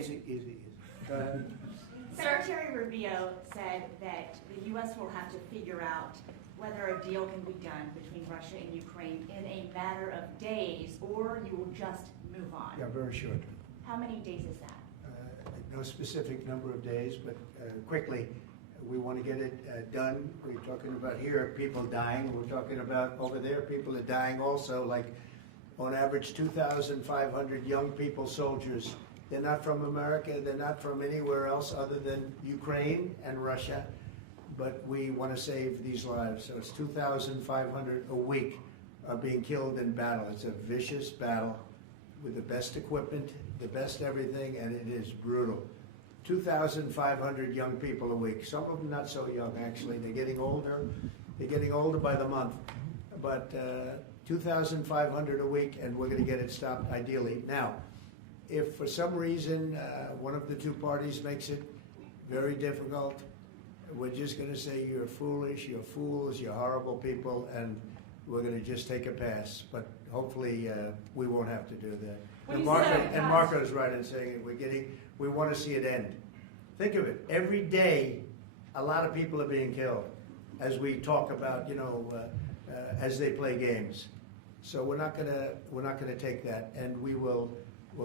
Easy. Go ahead. Secretary Rubio said that the U.S. will have to figure out whether a deal can be done between Russia and Ukraine in a matter of days, or you will just move on. Yeah, very short. How many days is that? No specific number of days, but quickly. We want to get it done. We're talking about here people dying. We're talking about over there people are dying also, like on average 2,500 young people, soldiers. They're not from America. They're not from anywhere else other than Ukraine and Russia. But we want to save these lives. So it's 2,500 a week are being killed in battle. It's a vicious battle with the best equipment, the best everything, and it is brutal. 2,500 young people a week. Some of them not so young, actually. They're getting older. They're getting older by the month. But 2,500 a week, and we're going to get it stopped ideally. Now, if for some reason one of the two parties makes it very difficult, we're just going to say you're foolish, you're fools, you're horrible people, and we're going to just take a pass. But hopefully we won't have to do that. And Marco's right in saying it. We want to see it end. Think of it. Every day, a lot of people are being killed as we talk about, as they play games. So we're not gonna take that, and we'll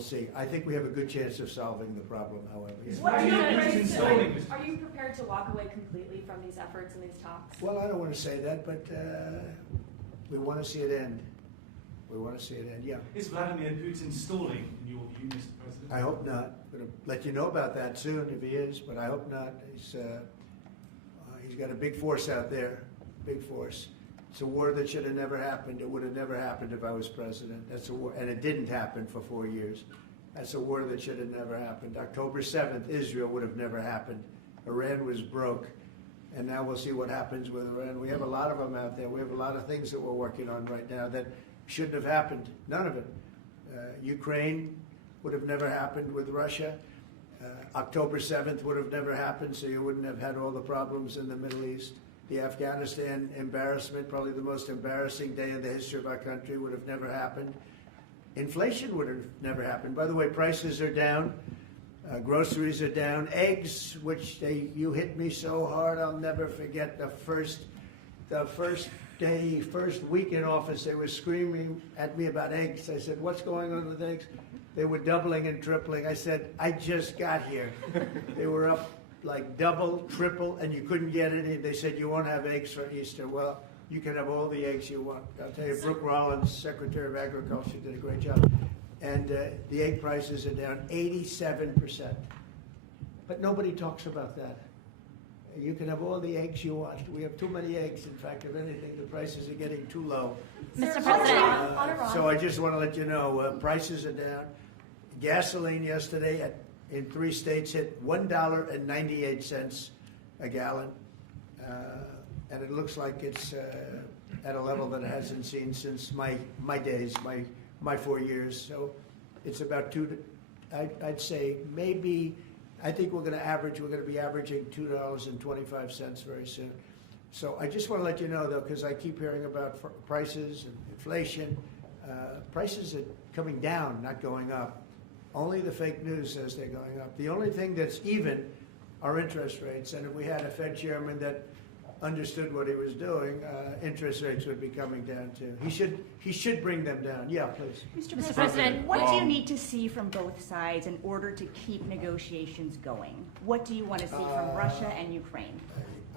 see. I think we have a good chance of solving the problem, however. Yeah. Are you prepared to walk away completely from these efforts and these talks? Well, I don't want to say that, but we want to see it end. We want to see it end, yeah. Is Vladimir Putin stalling, in your view, Mr. President? I hope not. I'm going to let you know about that soon if he is, but I hope not. He's got a big force out there, big force. It's a war that should have never happened. It would have never happened if I was president. That's a war, and it didn't happen for 4 years. That's a war that should have never happened. October 7th, Israel would have never happened. Iran was broke, and now we'll see what happens with Iran. We have a lot of them out there. We have a lot of things that we're working on right now that shouldn't have happened. None of it. Ukraine would have never happened with Russia. October 7th would have never happened, so you wouldn't have had all the problems in the Middle East. The Afghanistan embarrassment, probably the most embarrassing day in the history of our country, would have never happened. Inflation would have never happened. By the way, prices are down. Groceries are down. Eggs, which you hit me so hard, I'll never forget the first week in office, they were screaming at me about eggs. I said, what's going on with eggs? They were doubling and tripling. I said, I just got here. They were up like double, triple, and you couldn't get any. They said, you won't have eggs for Easter. Well, you can have all the eggs you want. I'll tell you, Brooke Rollins, Secretary of Agriculture, did a great job. And the egg prices are down 87%. But nobody talks about that. You can have all the eggs you want. We have too many eggs. In fact, if anything, the prices are getting too low. Mr. President, so I just want to let you know, prices are down. Gasoline yesterday in 3 states hit $1.98 a gallon. And it looks like it's at a level that it hasn't seen since my days, my 4 years. So it's about I'd say maybe, I think we're going to be averaging $2.25 very soon. So I just want to let you know, though, because I keep hearing about prices and inflation. Prices are coming down, not going up. Only the fake news says they're going up. The only thing that's even are interest rates. And if we had a Fed chairman that understood what he was doing, interest rates would be coming down too. He should bring them down. Yeah, please. Mr. President, what do you need to see from both sides in order to keep negotiations going? What do you want to see from Russia and Ukraine?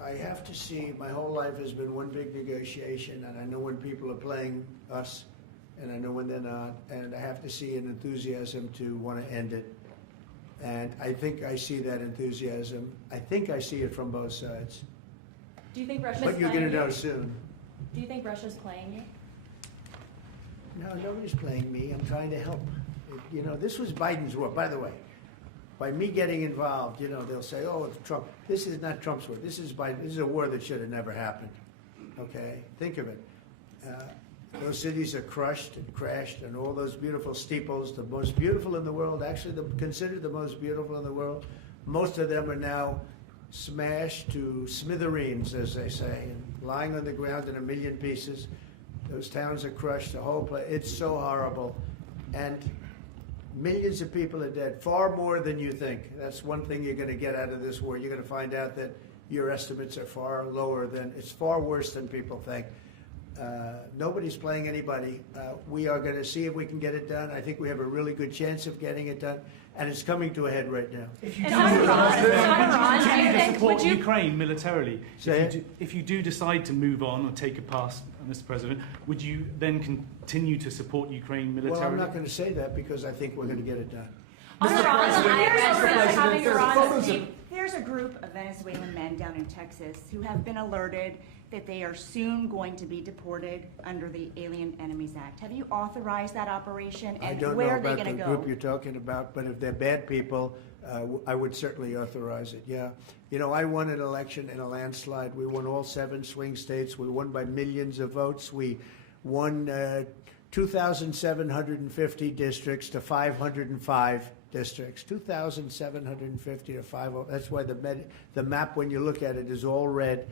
I have to see. My whole life has been one big negotiation, and I know when people are playing us, and I know when they're not, and I have to see an enthusiasm to want to end it. And I think I see that enthusiasm. I think I see it from both sides. do you think Russia's But you're going to know soon. Do you think Russia's playing you? No, nobody's playing me. I'm trying to help. This was Biden's war, by the way. By me getting involved, they'll say, oh, it's Trump. This is not Trump's war. This is Biden. This is a war that should have never happened. Okay? Think of it. Those cities are crushed and crashed, and all those beautiful steeples, the most beautiful in the world, actually considered the most beautiful in the world, most of them are now smashed to smithereens, as they say, and lying on the ground in a million pieces. Those towns are crushed, the whole place. It's so horrible. And Millions of people are dead, far more than you think. That's one thing you're going to get out of this war. You're going to find out that your estimates are far lower than, it's far worse than people think. Nobody's playing anybody. We are going to see if we can get it done. I think we have a really good chance of getting it done, and it's coming to a head right now. If you And do Iran, do you think- support would you- Ukraine militarily, Say if you do decide to move on or take a pass, Mr. President, would you then continue to support Ukraine militarily? Well, I'm not going to say that because I think we're going to get it done. There's a group of Venezuelan men down in Texas who have been alerted that they are soon going to be deported under the Alien Enemies Act. Have you authorized that operation, I and don't know where are they about going the to go? group you're talking about, but if they're bad people, I would certainly authorize it, yeah. You know, I won an election in a landslide. We won all 7 swing states. We won by millions of votes. We won 2,750 districts to 505 districts. 2,750 to 505. That's why the map, when you look at it, is all red.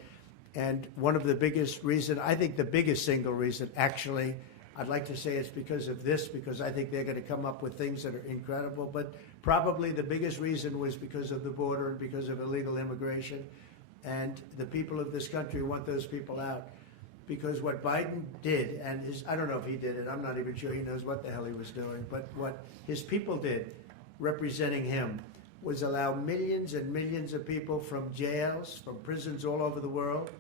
And one of the biggest reason, I think the biggest single reason, actually, I'd like to say it's because of this, because I think they're going to come up with things that are incredible. But probably the biggest reason was because of the border and because of illegal immigration. And the people of this country want those people out. Because what Biden did, and I don't know if he did it, I'm not even sure he knows what the hell he was doing, but what his people did, representing him, was allow millions and millions of people from jails, from prisons all over the world,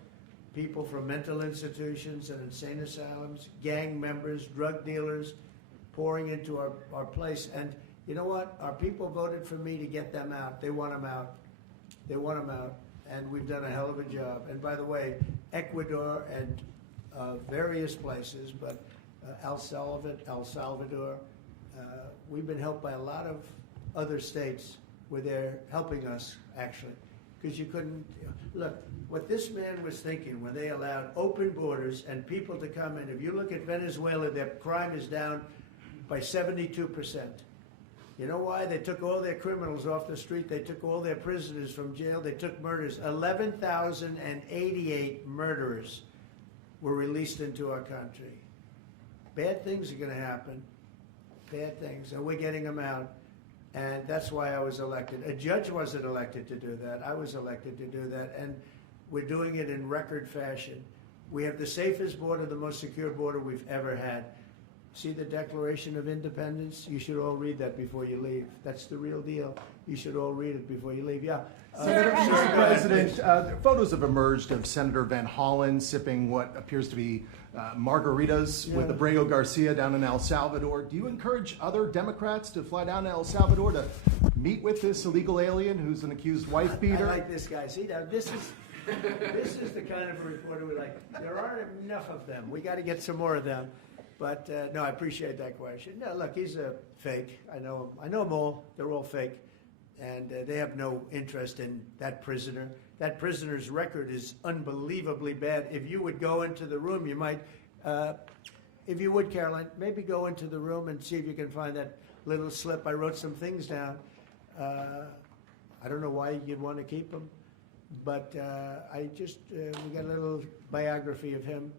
people from mental institutions and insane asylums, gang members, drug dealers, pouring into our place. And you know what? Our people voted for me to get them out. They want them out. They want them out. And we've done a hell of a job. And by the way, Ecuador and various places, but El Salvador, we've been helped by a lot of other states where they're helping us, actually. Because you couldn't, look, what this man was thinking when they allowed open borders and people to come in, if you look at Venezuela, their crime is down by 72%. You know why? They took all their criminals off the street. They took all their prisoners from jail. They took murders. 11,088 murderers were released into our country. Bad things are going to happen. Bad things. And we're getting them out. And that's why I was elected. A judge wasn't elected to do that. I was elected to do that. And we're doing it in record fashion. We have the safest border, the most secure border we've ever had. See the Declaration of Independence? You should all read that before you leave. That's the real deal. You should all read it before you leave. Yeah. Mr. President, photos have emerged of Senator Van Hollen sipping what appears to be margaritas with Abrego Garcia down in El Salvador. Do you encourage other Democrats to fly down to El Salvador to meet with this illegal alien who's an accused wife beater? I like this guy. See, now this is the kind of a reporter we like. There aren't enough of them. We got to get some more of them. But no, I appreciate that question. No, look, he's a fake. I know him. I know them all. They're all fake. And they have no interest in that prisoner. That prisoner's record is unbelievably bad. If you would go into the room, you might, if you would, Caroline, maybe go into the room and see if you can find that little slip. I wrote some things down. I don't know why you'd want to keep him, but we got a little biography of him.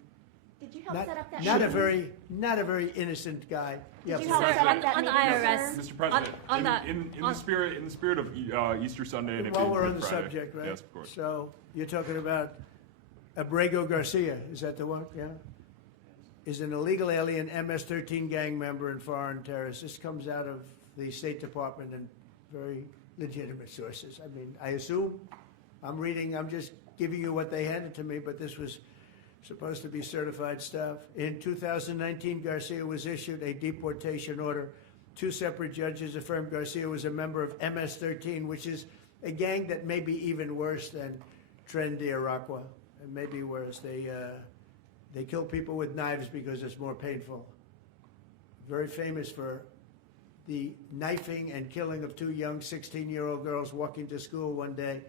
Did you help set up that Not meeting? a very innocent guy. Did you Yeah, help set up that on the meeting, IRS. sir? Mr. President, on that- in the spirit of Easter Sunday and it While being we're on Good the Friday. subject, right? Yes, of course. So you're talking about Abrego Garcia, is that the one? Yeah. Is an illegal alien, MS-13 gang member and foreign terrorist. This comes out of the State Department and very legitimate sources. I mean, I assume I'm just giving you what they handed to me, but this was supposed to be certified stuff. In 2019, Garcia was issued a deportation order. 2 separate judges affirmed Garcia was a member of MS-13, which is a gang that may be even worse than Tren de Aragua. It may be worse. They kill people with knives because it's more painful. Very famous for the knifing and killing of 2 young 16-year-old girls walking to school one day,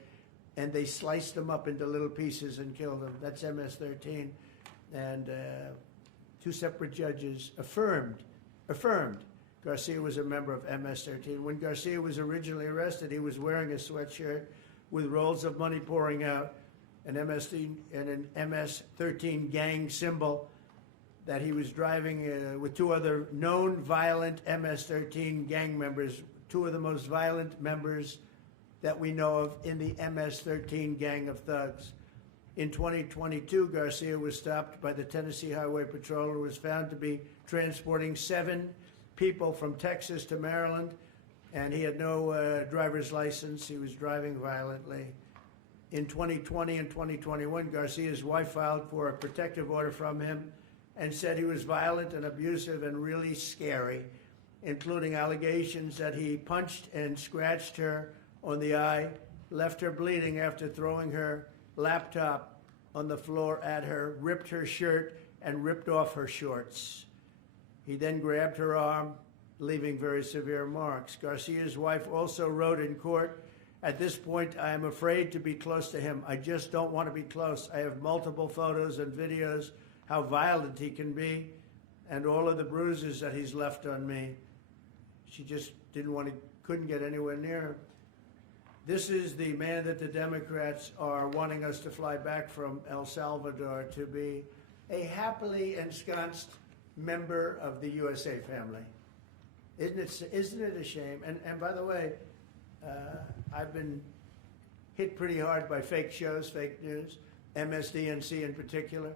and they sliced them up into little pieces and killed them. That's MS-13. And 2 separate judges affirmed Garcia was a member of MS-13. When Garcia was originally arrested, he was wearing a sweatshirt with rolls of money pouring out, an MS-13 gang symbol. that he was driving with two other known violent MS-13 gang members, two of the most violent members that we know of in the MS-13 gang of thugs. In 2022, Garcia was stopped by the Tennessee Highway Patrol and was found to be transporting 7 people from Texas to Maryland, and he had no driver's license. He was driving violently. In 2020 and 2021, Garcia's wife filed for a protective order from him and said he was violent and abusive and really scary, including allegations that he punched and scratched her on the eye, left her bleeding after throwing her laptop on the floor at her, ripped her shirt, and ripped off her shorts. He then grabbed her arm, leaving very severe marks. Garcia's wife also wrote in court, "At this point, I am afraid to be close to him. I just don't want to be close. I have multiple photos and videos how violent he can be and all of the bruises that he's left on me." She just couldn't get anywhere near him. This is the man that the Democrats are wanting us to fly back from El Salvador to be a happily ensconced member of the USA family. Isn't it a shame? And by the way, I've been hit pretty hard by fake shows, fake news, MSDNC in particular,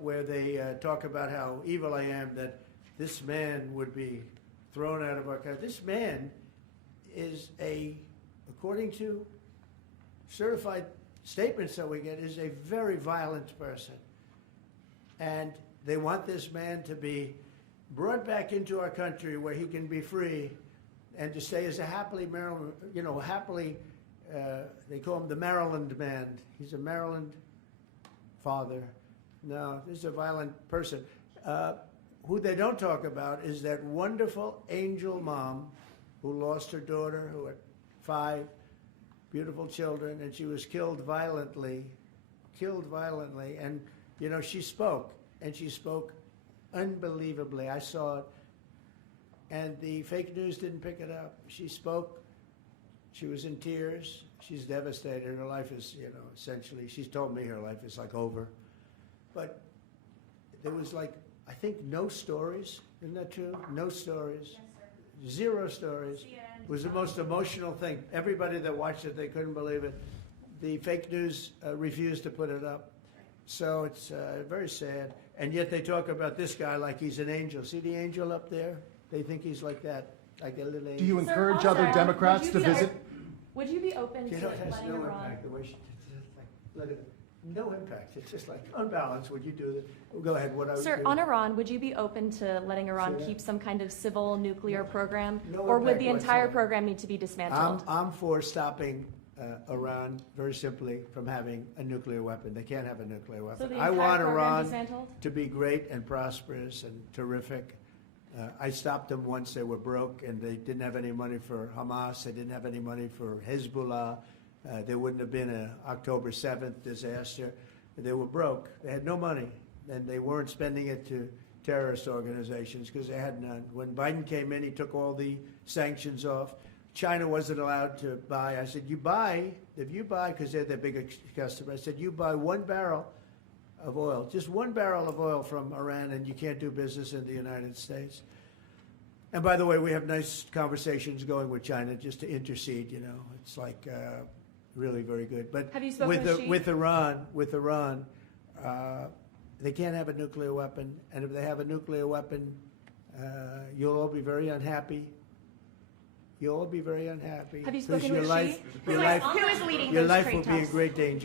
where they talk about how evil I am, that this man would be thrown out of our country. This man is according to certified statements that we get, is a very violent person. And they want this man to be brought back into our country where he can be free and to stay as a happily Maryland, they call him the Maryland man. He's a Maryland father. No, this is a violent person. Who they don't talk about is that wonderful angel mom who lost her daughter, who had 5 beautiful children, and she was killed violently. And, she spoke, and she spoke unbelievably. I saw it. And the fake news didn't pick it up. She spoke. She was in tears. She's devastated. Her life is, essentially, she's told me her life is like over. But there was I think no stories. Isn't that true? No stories. Yes, sir. 0 stories. It was the most emotional thing. Everybody that watched it, they couldn't believe it. The fake news refused to put it up. So it's very sad. And yet they talk about this guy like he's an angel. See the angel up there? They think he's like that, like a little angel. Do you Sir, encourage also, other Democrats would to you be- visit? Would you be open to It has letting no Iran? impact. The way she let it, no impact. It's just like unbalanced. Would you do that? Go ahead. What I would Sir, do. on Iran, would you be open to letting Iran Say that? keep some kind of civil nuclear program, No or would impact the entire whatsoever. program need to be dismantled? I'm for stopping Iran very simply from having a nuclear weapon. They can't have a nuclear weapon. So the I entire want program Iran dismantled? to be great and prosperous and terrific. I stopped them once they were broke and they didn't have any money for Hamas. They didn't have any money for Hezbollah. There wouldn't have been an October 7th disaster. They were broke. They had no money, and they weren't spending it to terrorist organizations because they had none. When Biden came in, he took all the sanctions off. China wasn't allowed to buy. I said, if you buy, because they're their biggest customer, I said, you buy 1 barrel of oil, just 1 barrel of oil from Iran, and you can't do business in the United States. And by the way, we have nice conversations going with China just to intercede, It's like really very good. But Have you spoken with Xi? with Iran, they can't have a nuclear weapon. And if they have a nuclear weapon, you'll all be very unhappy. You'll all be very unhappy. Have you 'Cause spoken with Xi? your life Who is leading your those life trade will be in talks? great danger.